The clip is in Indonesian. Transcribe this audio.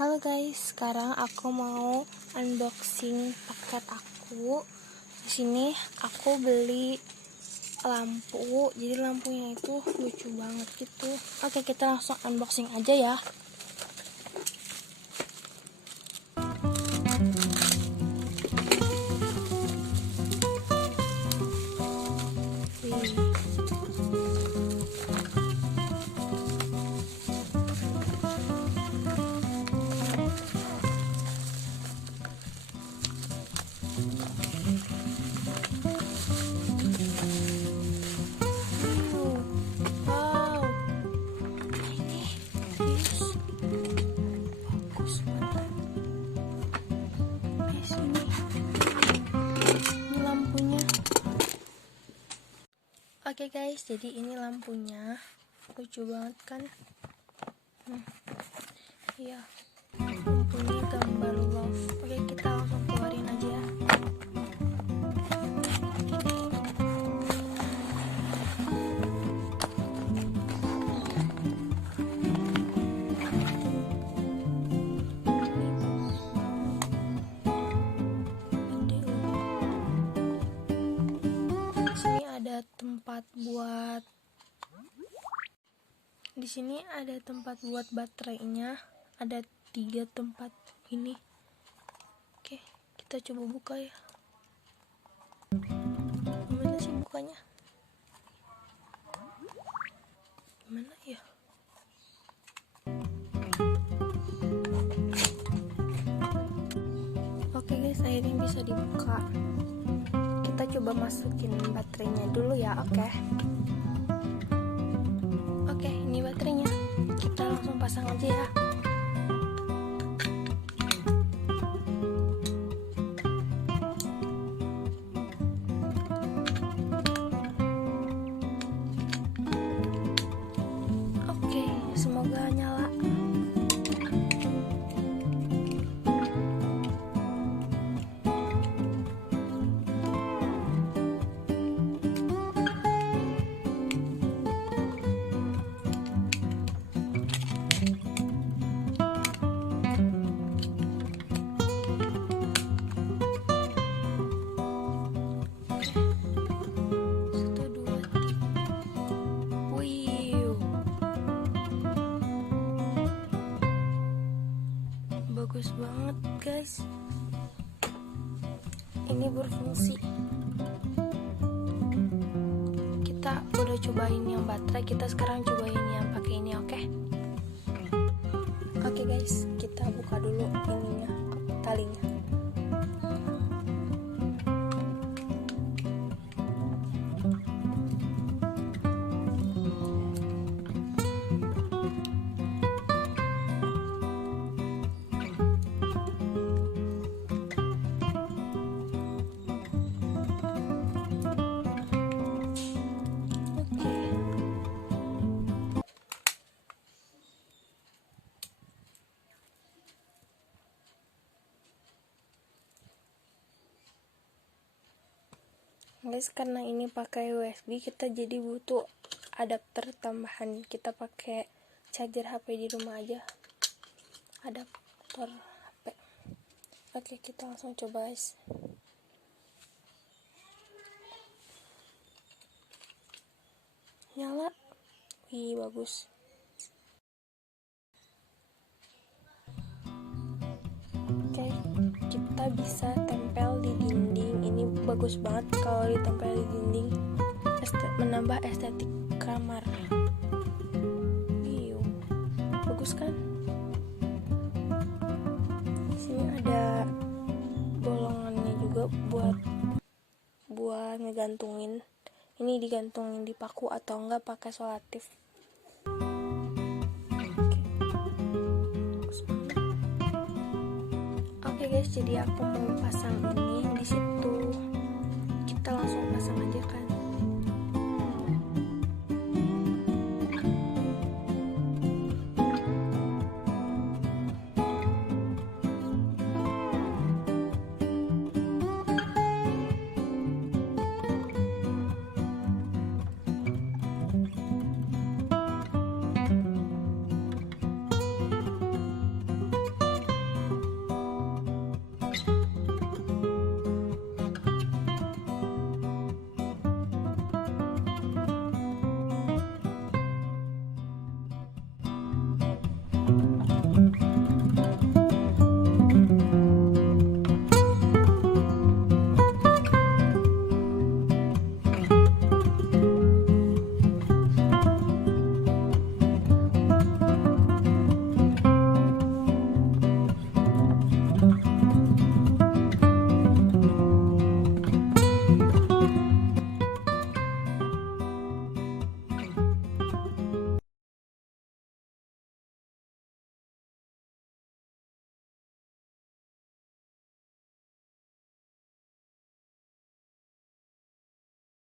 Halo guys, sekarang aku mau unboxing paket aku. Di sini aku beli lampu. Jadi lampunya itu lucu banget gitu. Oke, kita langsung unboxing aja ya. Wow, ini serius bagus banget. Ini lampunya. Oke guys, jadi ini lampunya lucu banget kan? Iya, lampunya gambar love. Oke, kita langsung keluarin aja ya. Di sini ada tempat buat baterainya, ada 3 tempat ini. Oke, kita coba buka ya. Gimana sih bukanya? Gimana ya? Oke guys, akhirnya bisa dibuka. Kita coba masukin baterainya dulu ya, oke? Oke, ini baterainya. Kita langsung pasang aja ya. Oke, semoga nyala. Bagus banget guys, ini berfungsi. Kita udah cobain yang baterai, kita sekarang cobain yang pakai ini, oke? Oke guys, kita buka dulu ininya, talinya. Guys, karena ini pakai USB, kita jadi butuh adapter tambahan. Kita pakai charger HP di rumah aja, adapter HP. Oke, kita langsung coba guys. Nyala. Wih, bagus. Oke, kita bisa tempel di dinding. Ini bagus banget kalau ditempel di dinding, menambah estetik kamar. Bagus kan? Di sini ada bolongannya juga buat ngegantungin. Ini digantungin di paku atau enggak pakai solatif. Oke guys, jadi aku mau pasang ini di situ. Kita langsung pasang aja kan.